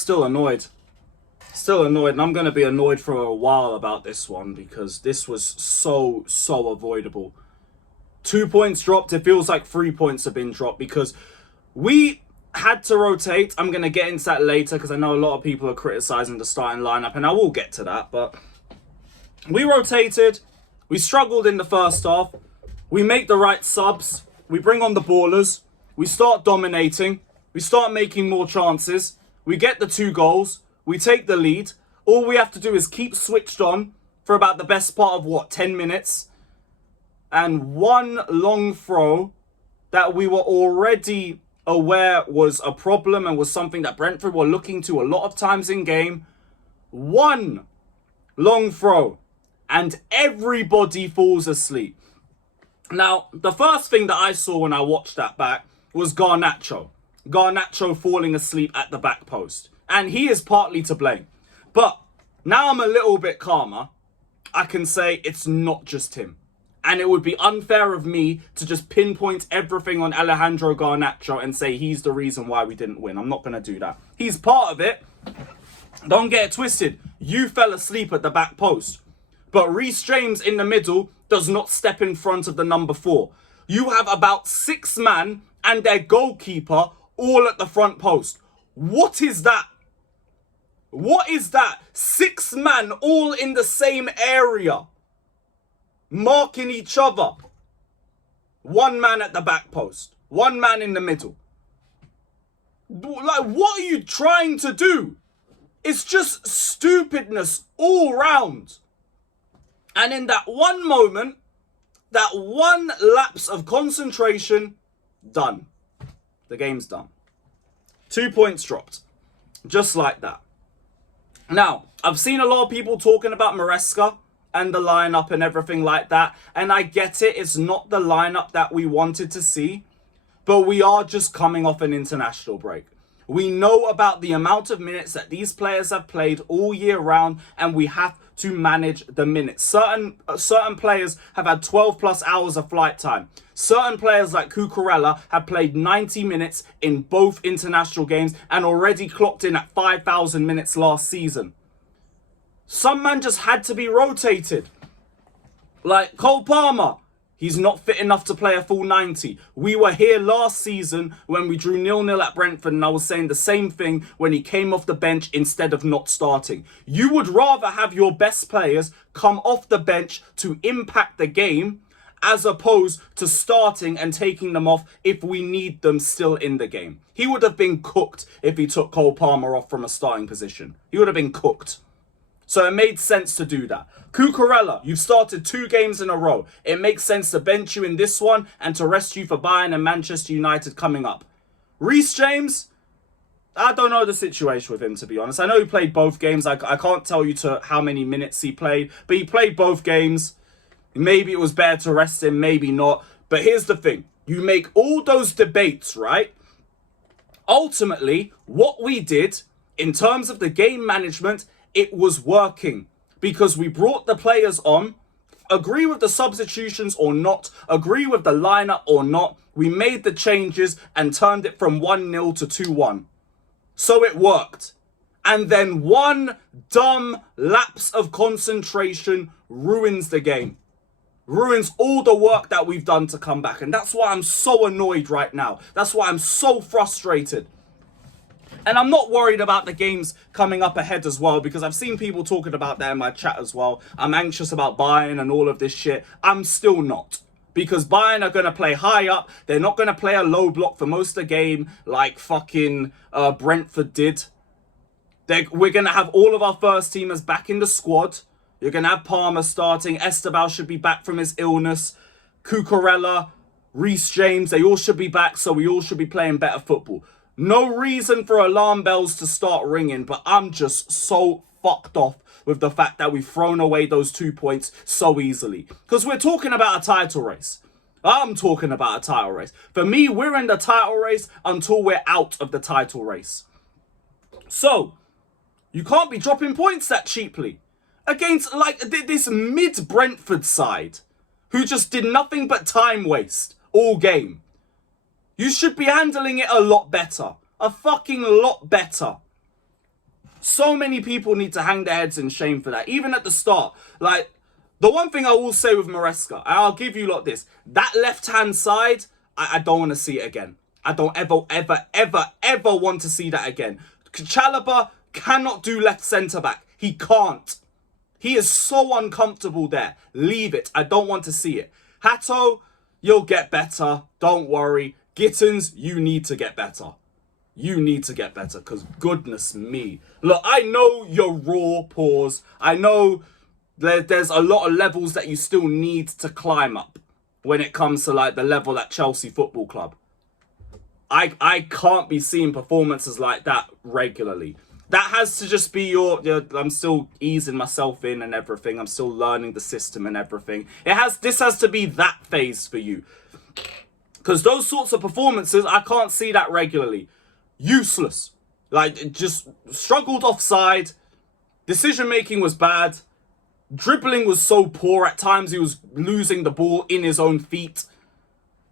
Still annoyed. Still annoyed, and I'm going to be annoyed for a while about this one because this was so avoidable. 2 points dropped. It feels like 3 points have been dropped because we had to rotate. I'm going to get into that later because I know a lot of people are criticising the starting lineup, and I will get to that. But we rotated. We struggled in the first half. We make the right subs. We bring on the ballers. We start dominating. We start making more chances. We get the 2 goals. We take the lead. All we have to do is keep switched on for about the best part of, 10 minutes. And one long throw that we were already aware was a problem and was something that Brentford were looking to a lot of times in game. One long throw and everybody falls asleep. Now, the first thing that I saw when I watched that back was Garnacho. Garnacho falling asleep at the back post. And he is partly to blame. But now I'm a little bit calmer. I can say it's not just him. And it would be unfair of me to just pinpoint everything on Alejandro Garnacho and say he's the reason why we didn't win. I'm not going to do that. He's part of it. Don't get it twisted. You fell asleep at the back post. But Reece James in the middle does not step in front of the number 4. You have about 6 men and their goalkeeper all at the front post. What is that? What is that? 6 men all in the same area, marking each other. 1 man at the back post. 1 man in the middle. Like, what are you trying to do? It's just stupidness all round. And in that one moment, that one lapse of concentration, done. The game's done. 2 points dropped. Just like that. Now, I've seen a lot of people talking about Maresca and the lineup and everything like that. And I get it. It's not the lineup that we wanted to see. But we are just coming off an international break. We know about the amount of minutes that these players have played all year round, and we have to manage the minutes. Certain players have had 12 plus hours of flight time. Certain players like Cucurella have played 90 minutes in both international games and already clocked in at 5,000 minutes last season. Some man just had to be rotated. Like Cole Palmer. He's not fit enough to play a full 90. We were here last season when we drew 0-0 at Brentford, and I was saying the same thing when he came off the bench instead of not starting. You would rather have your best players come off the bench to impact the game as opposed to starting and taking them off if we need them still in the game. He would have been cooked if he took Cole Palmer off from a starting position. He would have been cooked. So it made sense to do that. Cucurella, you've started 2 games in a row. It makes sense to bench you in this one and to rest you for Bayern and Manchester United coming up. Reece James, I don't know the situation with him, to be honest. I know he played both games. I can't tell you to how many minutes he played, but he played both games. Maybe it was better to rest him, maybe not. But here's the thing. You make all those debates, right? Ultimately, what we did in terms of the game management, it was working because we brought the players on, agree with the substitutions or not, agree with the lineup or not. We made the changes and turned it from 1-0 to 2-1. So it worked. And then one dumb lapse of concentration ruins the game. Ruins all the work that we've done to come back. And that's why I'm so annoyed right now. That's why I'm so frustrated. And I'm not worried about the games coming up ahead as well, because I've seen people talking about that in my chat as well. I'm anxious about Bayern and all of this shit. I'm still not. Because Bayern are going to play high up. They're not going to play a low block for most of the game like fucking Brentford did. We're going to have all of our first teamers back in the squad. You're going to have Palmer starting. Esteban should be back from his illness. Cucurella, Reece James, they all should be back, so we all should be playing better football. No reason for alarm bells to start ringing, but I'm just so fucked off with the fact that we've thrown away those 2 points so easily. Because we're talking about a title race. I'm talking about a title race. For me, we're in the title race until we're out of the title race. So, you can't be dropping points that cheaply. Against, like, this mid-Brentford side, who just did nothing but time waste all game. You should be handling it a lot better. A fucking lot better. So many people need to hang their heads in shame for that. Even at the start. Like, the one thing I will say with Maresca, and I'll give you lot this. That left-hand side, I don't want to see it again. I don't ever want to see that again. Chalobah cannot do left centre-back. He can't. He is so uncomfortable there. Leave it. I don't want to see it. Hato, you'll get better. Don't worry. Gittins, you need to get better. You need to get better, because goodness me. Look, I know you're raw, pause. I know there's a lot of levels that you still need to climb up when it comes to like the level at Chelsea Football Club. I can't be seeing performances like that regularly. That has to just be your I'm still easing myself in and everything. I'm still learning the system and everything. This has to be that phase for you. Because those sorts of performances, I can't see that regularly. Useless. Like, just struggled offside. Decision making was bad. Dribbling was so poor. At times he was losing the ball in his own feet.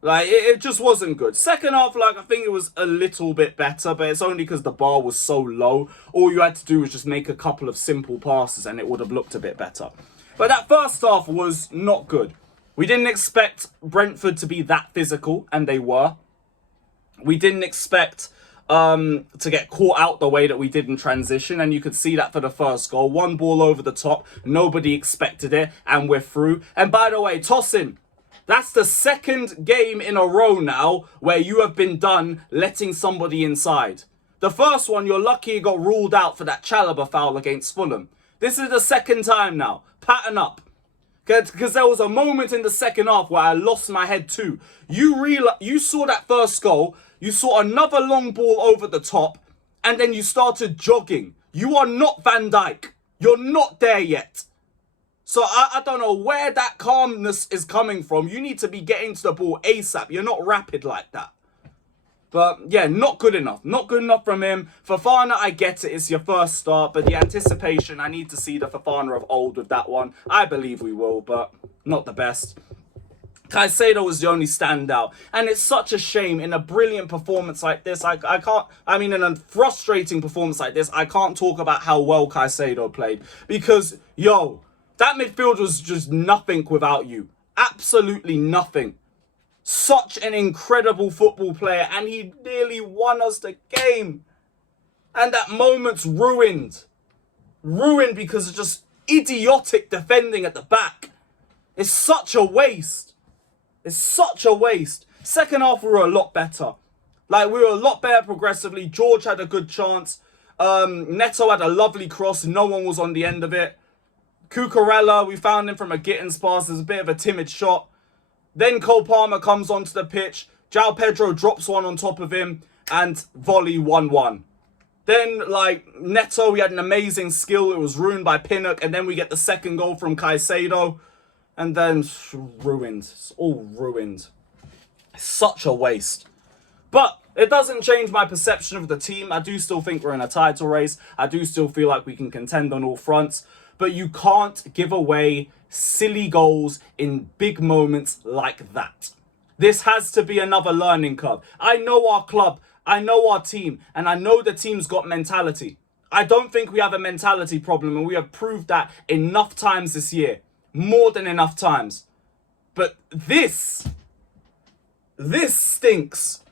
Like, it just wasn't good. Second half, like, I think it was a little bit better, but it's only because the bar was so low. All you had to do was just make a couple of simple passes and it would have looked a bit better. But that first half was not good. We didn't expect Brentford to be that physical, and they were. We didn't expect to get caught out the way that we did in transition, and you could see that for the first goal. One ball over the top, nobody expected it, and we're through. And by the way, tossing. That's the second game in a row now where you have been done letting somebody inside. The first one, you're lucky you got ruled out for that Chalobah foul against Fulham. This is the second time now. Pattern up. Because there was a moment in the second half where I lost my head too. You saw that first goal, you saw another long ball over the top, and then you started jogging. You are not Van Dijk. You're not there yet. So I don't know where that calmness is coming from. You need to be getting to the ball ASAP. You're not rapid like that. But yeah, not good enough. Not good enough from him. Fofana, I get it. It's your first start. But the anticipation, I need to see the Fofana of old with that one. I believe we will, but not the best. Caicedo was the only standout. And it's such a shame in a brilliant performance like this. In a frustrating performance like this, I can't talk about how well Caicedo played. Because, that midfield was just nothing without you. Absolutely nothing. Such an incredible football player, and he nearly won us the game. And that moment's ruined. Ruined because of just idiotic defending at the back. It's such a waste. It's such a waste. Second half, we were a lot better. Like, we were a lot better progressively. George had a good chance. Neto had a lovely cross. No one was on the end of it. Cucurella, we found him from a Gittins pass. There's a bit of a timid shot. Then Cole Palmer comes onto the pitch. João Pedro drops one on top of him. And volley 1-1. Then, Neto, he had an amazing skill. It was ruined by Pinnock. And then we get the second goal from Caicedo. And then, ruined. It's all ruined. It's such a waste. But it doesn't change my perception of the team. I do still think we're in a title race. I do still feel like we can contend on all fronts. But you can't give away silly goals in big moments like that. This has to be another learning curve. I know our club, I know our team, and I know the team's got mentality. I don't think we have a mentality problem, and we have proved that enough times this year. More than enough times. But this stinks.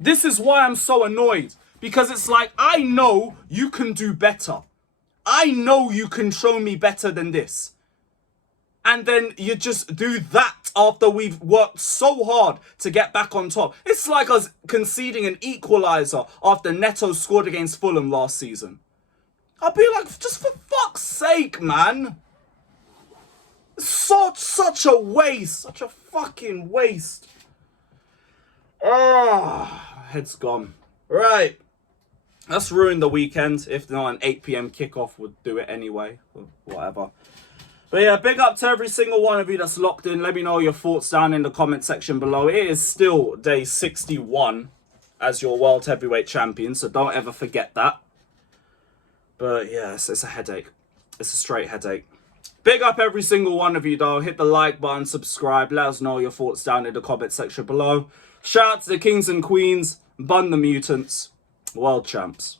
This is why I'm so annoyed. Because it's like, I know you can do better. I know you can show me better than this. And then you just do that after we've worked so hard to get back on top. It's like us conceding an equaliser after Neto scored against Fulham last season. I'll be like, just for fuck's sake, man. Such a waste. Such a fucking waste. Head's gone. Right. Let's ruin the weekend. If not, an 8 p.m. kickoff would do it anyway. Whatever. But yeah, big up to every single one of you that's locked in. Let me know your thoughts down in the comment section below. It is still day 61 as your World Heavyweight Champion, so don't ever forget that. But yeah, it's a headache. It's a straight headache. Big up every single one of you though. Hit the like button, subscribe. Let us know your thoughts down in the comment section below. Shout out to the kings and queens. Bun the mutants. World champs.